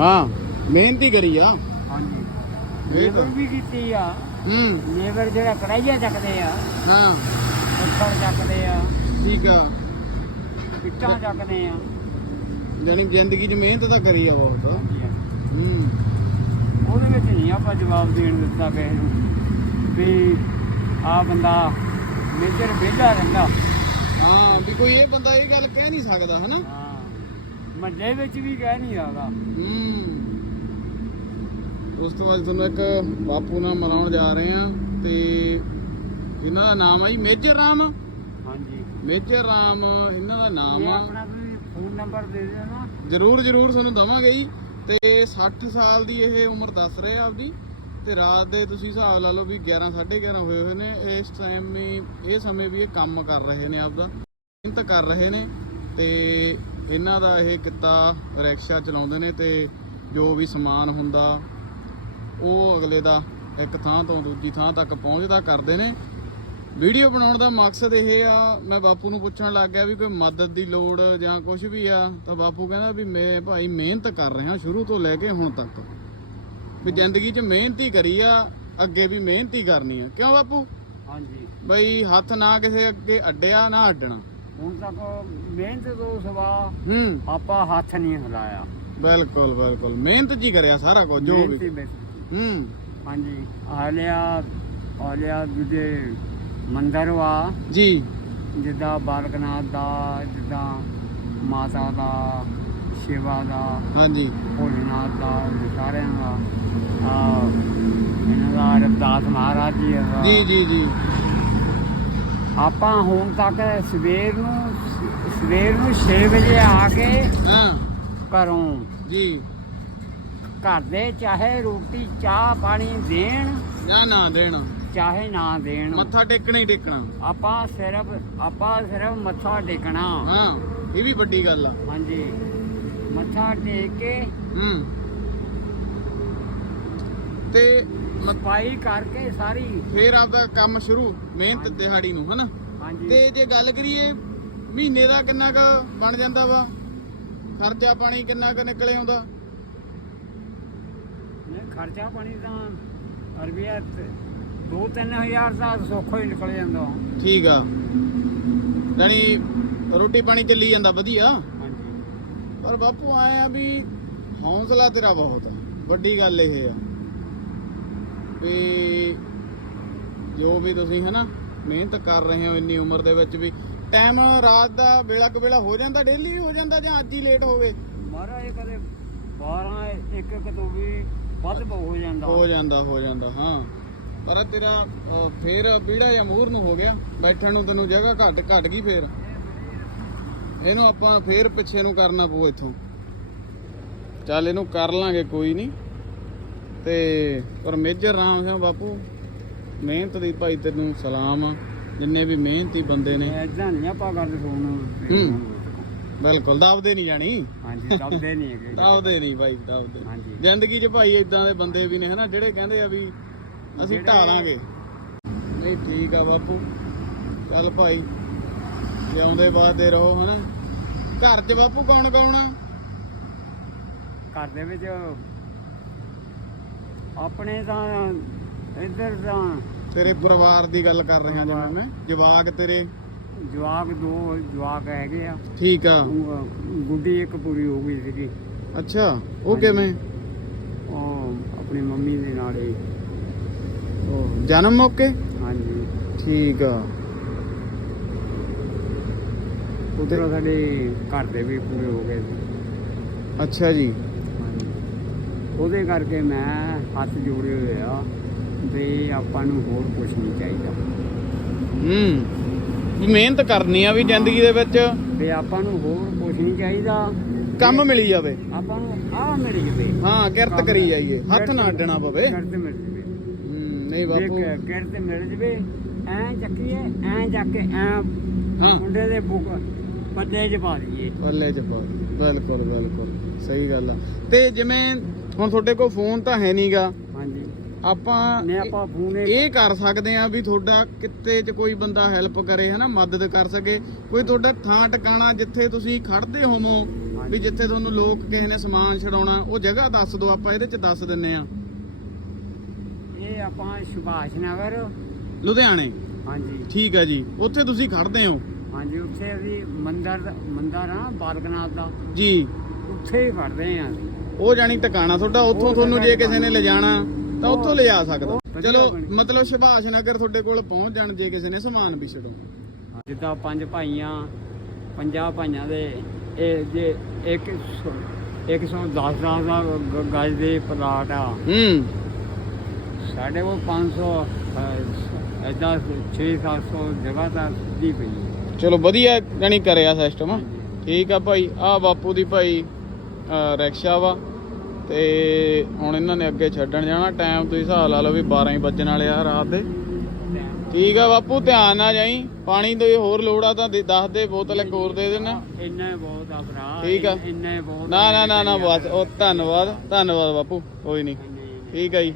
ਹਾਂ। ਮਿਹਨਤੀ ਕਰੀ ਆ। ਹਾਂਜੀ। ਇਹ ਲੇਬਰ ਵੀ ਕੀਤੀ ਆ। ਹੂੰ। ਲੇਬਰ ਜਿਹੜਾ ਕੜਾਈਆਂ ਚੱਕਦੇ ਆ। ਹਾਂ। ਪੱਥਰ ਚੱਕਦੇ ਆ। ਠੀਕ ਆ। ਇੱਟਾਂ ਚੱਕਦੇ ਆ। ਜਾਨੀ ਜ਼ਿੰਦਗੀ 'ਚ ਮਿਹਨਤ ਤਾਂ ਕਰੀ ਆ ਬਹੁਤ। ਹਾਂਜੀ ਹਾਂਜੀ। ਹੂੰ। ਉਹਦੇ ਵਿੱਚ ਨਹੀਂ ਆਪਾਂ ਜਵਾਬ ਦੇਣ ਦਿੱਤਾ ਕਿਸੇ ਨੂੰ। ਵੀ ਆ ਬੰਦਾ ਮੇਜਰ ਵਿਹਲਾ ਰਹਿੰਦਾ। ਹਾਂ ਵੀ ਕੋਈ ਇਹ ਬੰਦਾ ਇਹ ਗੱਲ ਕਹਿ ਨਹੀਂ ਸਕਦਾ ਹਨਾ? ਹਾਂ। ਮੱਲੇ ਵਿੱਚ ਵੀ ਕਹਿ ਨਹੀਂ ਸਕਦਾ। ਹੂੰ। ਉਸ ਤੋਂ ਬਾਅਦ ਤੁਹਾਨੂੰ ਇੱਕ ਬਾਪੂ ਨਾਲ ਮਿਲਾਉਣ ਜਾ ਰਹੇ ਆ ਤੇ ਇਹਨਾਂ ਦਾ ਨਾਮ ਆ ਜੀ ਮੇਜਰ ਰਾਮ। ਹਾਂਜੀ। ਮੇਜਰ ਰਾਮ ਇਹਨਾਂ ਦਾ ਨਾਮ ਆ। ਆਪਣਾ ਤੁਸੀਂ ਫੋਨ ਨੰਬਰ ਦੇ ਦੇਣਾ ਜਰੂਰ ਜਰੂਰ ਤੁਹਾਨੂੰ ਦਵਾਂਗੇ ਜੀ। ਤੇ 60 ਸਾਲ ਦੀ ਇਹ ਉਮਰ ਦੱਸ ਰਹੇ ਆ ਆਪਦੀ। ਤੇ ਰਾਤ ਦੇ ਤੁਸੀਂ ਹਿਸਾਬ ਲਾ ਲਓ ਵੀ 11 11:30 ਹੋਏ ਹੋਏ ਨੇ। ਇਸ ਟਾਈਮ ਵੀ ਇਹ ਸਮੇਂ ਵੀ ਇਹ ਕੰਮ ਕਰ ਰਹੇ ਨੇ ਆਪਦਾ। ਮਿਹਨਤ ਕਰ ਰਹੇ ਨੇ। ਤੇ ਇਹਨਾਂ ਦਾ ਇਹ ਕਿੱਤਾ ਰਿਕਸ਼ਾ ਚਲਾਉਂਦੇ ਨੇ ਤੇ ਜੋ ਵੀ ਸਮਾਨ ਹੁੰਦਾ ਉਹ ਅਗਲੇ ਦਾ ਇੱਕ ਥਾਂ ਤੋਂ ਦੂਜੀ ਥਾਂ ਤੱਕ ਪਹੁੰਚਦਾ ਕਰਦੇ ਨੇ। ਵੀਡੀਓ ਬਣਾਉਣ ਦਾ ਮਕਸਦ ਇਹ ਆ ਮੈਂ ਬਾਪੂ ਨੂੰ ਪੁੱਛਣ ਲੱਗ ਗਿਆ ਵੀ ਕੋਈ ਮਦਦ ਦੀ ਲੋੜ ਜਾਂ ਕੁਝ ਵੀ ਆ ਤਾਂ ਬਾਪੂ ਕਹਿੰਦਾ ਵੀ ਮੈਂ ਭਾਈ ਮਿਹਨਤ ਕਰ ਰਿਹਾ ਸ਼ੁਰੂ ਤੋਂ ਲੈ ਕੇ ਹੁਣ ਤੱਕ। ਵੀ ਜ਼ਿੰਦਗੀ 'ਚ ਮਿਹਨਤ ਹੀ ਕਰੀ ਆ ਅੱਗੇ ਵੀ ਮਿਹਨਤ ਹੀ ਕਰਨੀ ਆ। ਕਿਉਂ ਬਾਪੂ? ਹਾਂਜੀ। ਬਈ ਹੱਥ ਨਾ ਕਿਸੇ ਅੱਗੇ ਅੱਡਿਆ ਨਾ ਅੱਡਣਾ। ਹੁਣ ਤੱਕ ਮਿਹਨਤ ਤੋਂ ਸਵਾ ਹੂੰ। ਆਪਾਂ ਹੱਥ ਨਹੀਂ ਹਿਲਾਇਆ। ਬਿਲਕੁਲ ਬਿਲਕੁਲ। ਮਿਹਨਤ ਜੀ ਕਰਿਆ ਸਾਰਾ ਕੁਝ ਜੋ ਮਿਹਨਤ ਹੀ ਵੀ ਬਸ। ਹੂੰ। ਹਾਂਜੀ ਆਲਿਆ ਆਲਿਆ ਦੂਜੇ ਮੰਦਰ ਵਾ। ਜੀ। ਜਿੱਦਾਂ ਬਾਲਕਨਾਥ ਦਾ ਜਿੱਦਾਂ ਮਾਤਾ ਦਾ ਸ਼ਿਵਾ ਦਾ ਹਾਂਜੀ। ਭੋਲੇਨਾਥ ਦਾ ਸਾਰਿਆਂ ਦਾ। ਆ ਇਹਨਾਂ ਦਾ ਰਵਿਦਾਸ ਮਹਾਰਾਜ ਜੀ ਦਾ ਜੀ ਜੀ ਜੀ। ਆਪਾਂ ਹੁਣ ਤੱਕ ਸਵੇਰ ਨੂੰ ਸਵੇਰ ਨੂੰ 6 ਵਜੇ ਆ ਕੇ ਹਾਂ। ਘਰੋਂ। ਜੀ। ਘਰ ਦੇ ਚਾਹੇ ਰੋਟੀ ਚਾਹ ਪਾਣੀ ਦੇਣ ਜਾਂ ਨਾ ਦੇਣਾ। ਚਾਹੇ ਨਾ ਦੇਣ। ਮੱਥਾ ਟੇਕਣਾ ਹੀ ਟੇਕਣਾ। ਆਪਾਂ ਸਿਰਫ ਆਪਾਂ ਸਿਰਫ ਮੱਥਾ ਟੇਕਣਾ। ਹਾਂ ਇਹ ਵੀ ਵੱਡੀ ਗੱਲ ਆ। ਹਾਂਜੀ। ਮੱਥਾ ਟੇਕ ਕੇ ਹੂੰ। ਤੇ ਸਫ਼ਾਈ ਕਰਕੇ ਸਾਰੀ। ਫੇਰ ਆਪਦਾ ਕੰਮ ਸ਼ੁਰੂ ਮਿਹਨਤ ਦਿਹਾੜੀ ਨੂੰ ਹਨਾ? ਹਾਂਜੀ। ਤੇ ਜੇ ਗੱਲ ਕਰੀਏ ਮਹੀਨੇ ਦਾ ਕਿੰਨਾ ਕੁ ਬਣ ਜਾਂਦਾ ਵਾ? ਖਰਚਾ ਪਾਣੀ ਕਿੰਨਾ ਕੁ ਨਿਕਲੇ ਆਉਂਦਾ? ਨਹੀਂ, ਖਰਚਾ ਪਾਣੀ ਤਾਂ ਰੁਪਿਆ 2-3000 ਦਾ ਸੌਖਾ ਹੀ ਨਿਕਲ ਜਾਂਦਾ। ਠੀਕ ਆ। ਜਾਨੀ ਰੋਟੀ ਪਾਣੀ ਚੱਲੀ ਜਾਂਦਾ ਵਧੀਆ। ਹਾਂਜੀ। ਪਰ ਬਾਪੂ ਆਏ ਆ ਵੀ ਹੌਸਲਾ ਤੇਰਾ ਬਹੁਤ ਆ। ਵੱਡੀ ਗੱਲ ਇਹ ਆ। ਵੀ ਜੋ ਵੀ ਤੁਸੀਂ ਹਨਾ ਮਿਹਨਤ ਕਰ ਰਹੇ ਹੋ ਇੰਨੀ ਉਮਰ ਦੇ ਵਿੱਚ ਵੀ ਟਾਈਮ ਰਾਤ ਦਾ ਵੇਲਾ ਕੁ ਵੇਲਾ ਹੋ ਜਾਂਦਾ ਡੇਲੀ ਹੋ ਜਾਂਦਾ ਜਾਂ ਅੱਜ ਹੀ ਲੇਟ ਹੋਵੇ? ਮਹਾਰਾਜ ਕਦੇ 12 ਇੱਕ ਇੱਕ ਤੋਂ ਵੀ ਵੱਧ ਹੋ ਜਾਂਦਾ। ਹੋ ਜਾਂਦਾ ਹੋ ਜਾਂਦਾ ਹਾਂ। ਪਰ ਤੇਰਾ ਫੇਰ ਪੀੜਾ ਜਾਂ ਮੂਰ ਨੂੰ ਹੋ ਗਿਆ ਬੈਠਣ ਨੂੰ ਤੈਨੂੰ ਜਗ੍ਹਾ ਘੱਟ ਘੱਟ ਗਈ ਫੇਰ। ਇਹਨੂੰ ਆਪਾਂ ਫੇਰ ਪਿੱਛੇ ਨੂੰ ਕਰਨਾ ਪਊ ਇੱਥੋਂ। ਚੱਲ ਇਹਨੂੰ ਕਰ ਲਾਂਗੇ ਕੋਈ ਨਹੀਂ। ਤੇ ਪਰ ਮੇਜਰ ਰਾਮ ਸਿੰਘ ਬਾਪੂ ਮਿਹਨਤ ਦੀ ਭਾਈ ਤੈਨੂੰ ਸਲਾਮ ਆ ਜਿੰਨੇ ਵੀ ਮਿਹਨਤੀ ਬੰਦੇ ਨੇ। ਐਦਾਂ ਨਹੀਂ ਆਪਾਂ ਕਰਦੇ ਫੋਨ। ਬਿਲਕੁਲ ਦਬਦੇ ਨਹੀਂ ਜਾਣੀ। ਹਾਂਜੀ ਦਬਦੇ ਨਹੀਂ ਹੈਗੇ। ਦਬਦੇ ਨਹੀਂ ਭਾਈ ਦਬਦੇ ਹਾਂਜੀ। ਜ਼ਿੰਦਗੀ 'ਚ ਭਾਈ ਇਦਾਂ ਦੇ ਬੰਦੇ ਵੀ ਨੇ ਹਨਾ ਜਿਹੜੇ ਕਹਿੰਦੇ ਆ ਵੀ ਅਸੀਂ ਢਾਲਾਂਗੇ। ਨਹੀਂ ਠੀਕ ਆ ਬਾਪੂ। ਚੱਲ ਭਾਈ ਜਿਉਂਦੇ ਵਾਦੇ ਰਹੋ ਹਨਾ। ਘਰ 'ਚ ਬਾਪੂ ਕੌਣ ਕੌਣ ਆ? ਘਰ ਦੇ ਵਿੱਚ ਆਪਣੇ ਤਾਂ ਇੱਧਰ ਤਾਂ ਤੇਰੇ ਪਰਿਵਾਰ ਦੀ ਗੱਲ ਕਰ ਰਿਹਾ ਜਿਵੇਂ ਮੈਂ। ਜਵਾਕ ਤੇਰੇ? ਜਵਾਕ ਦੋ ਜਵਾਕ ਹੈਗੇ ਆ। ਠੀਕ ਆ। ਉਹ ਗੁੱਡੀ ਇੱਕ ਪੂਰੀ ਹੋ ਗਈ ਸੀਗੀ। ਅੱਛਾ ਉਹ। ਕਿਵੇਂ? ਉਹ ਆਪਣੀ ਮੰਮੀ ਦੇ ਨਾਲ ਹੀ। ਉਹ ਜਨਮ ਮੌਕੇ? ਹਾਂਜੀ। ਠੀਕ ਆ। ਉਧਰੋਂ ਸਾਡੇ ਘਰ ਦੇ ਵੀ ਪੂਰੇ ਹੋ ਗਏ ਸੀ। ਅੱਛਾ ਜੀ। ਉਹਦੇ ਕਰਕੇ ਮੈਂ ਹੱਥ ਜੋੜੇ ਹੋਏ ਆ ਵੀ ਆਪਾਂ ਨੂੰ ਹੋਰ ਕੁਝ ਨਹੀਂ ਚਾਹੀਦਾ। ਹੂੰ। ਵੀ ਮਿਹਨਤ ਕਰਨੀ ਆ ਵੀ ਜ਼ਿੰਦਗੀ ਦੇ ਵਿੱਚ। ਵੀ ਆਪਾਂ ਨੂੰ ਹੋਰ ਕੁਝ ਨਹੀਂ ਚਾਹੀਦਾ। ਕੰਮ ਮਿਲੀ ਜਾਵੇ। ਆਪਾਂ ਨੂੰ ਆਹ ਮਿਲ ਜਵੇ। ਹਾਂ ਕਿਰਤ ਕਰੀ ਜਾਈਏ। ਹੱਥ ਨਾ ਅੱਡਣਾ ਪਵੇ। ਕਿਰਤ ਮਿਲ ਜਵੇ। ਹੂੰ, ਨਹੀਂ ਬਾਪੂ। ਕਿਰਤ ਮਿਲ ਜਵੇ ਐ ਚੱਕੀਏ ਐ ਜਾ ਕੇ ਐ ਹਾਂ। ਮੁੰਡੇ ਦੇ ਬੁੱਕ ਪੱਲੇ 'ਚ ਪਾ ਦਈਏ। ਪੱਲੇ ਚ ਪਾ। ਬਿਲਕੁਲ ਬਿਲਕੁਲ। ਸਹੀ ਗੱਲ ਆ। ਤੇ ਜਿਵੇਂ ਹੁਣ ਤੁਹਾਡੇ ਕੋਲ ਫੋਨ ਤਾਂ ਹੈ ਨਹੀਂਗਾ। ਹਾਂਜੀ। ਆਪਾਂ ਨੇ ਆਪਾਂ ਫੋਨ ਇਹ- ਕਰ ਸਕਦੇ ਆ ਵੀ ਤੁਹਾਡਾ ਕਿਤੇ 'ਚ ਕੋਈ ਬੰਦਾ ਹੈਲਪ ਕਰੇ ਹਨਾ ਮਦਦ ਕਰ ਸਕੇ। ਕੋਈ ਤੁਹਾਡਾ ਥਾਂ ਟਿਕਾਣਾ ਜਿੱਥੇ ਤੁਸੀਂ ਖੜਦੇ ਹੋਵੋ ਹਾਂਜੀ। ਜਿੱਥੇ ਤੁਹਾਨੂੰ ਲੋਕ ਕਿਸੇ ਨੇ ਸਮਾਨ ਛਡਾਉਣਾ ਉਹ ਜਗ੍ਹਾ ਦੱਸ ਦਿਓ ਆਪਾਂ ਇਹਦੇ ਚ ਦੱਸ ਦਿੰਨੇ ਆ ਇਹ ਆਪਾਂ ਸੁਭਾਸ਼ ਨਗਰ। ਲੁਧਿਆਣੇ। ਹਾਂਜੀ। ਠੀਕ ਹੈ ਜੀ। ਉੱਥੇ ਤੁਸੀਂ ਖੜਦੇ ਹੋ। ਹਾਂਜੀ ਉੱਥੇ ਅਸੀਂ ਮੰਦਰ ਮੰਦਰ ਆ ਬਾਲਕਨਾਥ ਦਾ। ਜੀ। ਉੱਥੇ ਹੀ ਖੜਦੇ ਆ ਉਹ ਜਾਣੀ ਟਿਕਾਣਾ ਤੁਹਾਡਾ ਉੱਥੋਂ ਤੁਹਾਨੂੰ ਜੇ ਕਿਸੇ ਨੇ ਲਿਜਾਣਾ ਤਾਂ ਉੱਥੋਂ ਲਿਜਾ ਸਕਦਾ। ਚਲੋ। ਮਤਲਬ ਸੁਭਾਸ਼ ਨਗਰ ਤੁਹਾਡੇ ਕੋਲ ਪਹੁੰਚ ਜਾਣ ਜੇ ਕਿਸੇ ਨੇ ਸਮਾਨ ਵੀ ਛਡਾਉਣਾ ਜਿੱਦਾਂ ਪੰਜ ਭਾਈਆਂ ਪੰਜਾਹ ਭਾਈਆਂ ਦੇ ਇਹ ਜੇ ਇੱਕ 110 ਦਾ ਦਾ ਗਜ ਦੇ ਪਲਾਟ ਆ। ਹੂੰ। ਸਾਡੇ ਕੋਲ 500 ਐਦਾਂ 6-700 ਜਗ੍ਹਾ ਤਾਂ ਸਿੱਧੀ ਪਈ ਚਲੋ ਵਧੀਆ ਜਾਣੀ ਕਰਿਆ ਸਿਸਟਮ ਠੀਕ ਆ ਭਾਈ ਆ ਬਾਪੂ ਦੀ ਭਾਈ ਰਿਕਸ਼ਾ ਵਾ। ਤੇ ਹੁਣ ਇਹਨਾਂ ਨੇ ਅੱਗੇ ਛੱਡਣ ਜਾਣਾ ਟਾਈਮ ਤੁਸੀਂ ਹਿਸਾਬ ਲਾ ਲਓ ਵੀ 12 ਹੀ ਵੱਜਣ ਵਾਲੇ ਆ ਰਾਤ ਦੇ। ਠੀਕ ਆ ਬਾਪੂ ਧਿਆਨ ਨਾਲ ਜਾਈ ਪਾਣੀ ਦੀ ਹੋਰ ਲੋੜ ਆ ਤਾਂ ਦੱਸ ਦੇ ਬੋਤਲ ਇੱਕ ਹੋਰ ਦੇ ਦੇਣਾ। ਇੰਨਾ ਬਹੁਤ ਆ ਭਰਾ ਠੀਕ ਆ। ਇੰਨਾ ਬਹੁਤ ਨਾ ਨਾ ਨਾ ਨਾ ਬਸ ਉਹ ਧੰਨਵਾਦ ਧੰਨਵਾਦ ਬਾਪੂ ਕੋਈ ਨਹੀਂ। ਠੀਕ ਆ ਜੀ।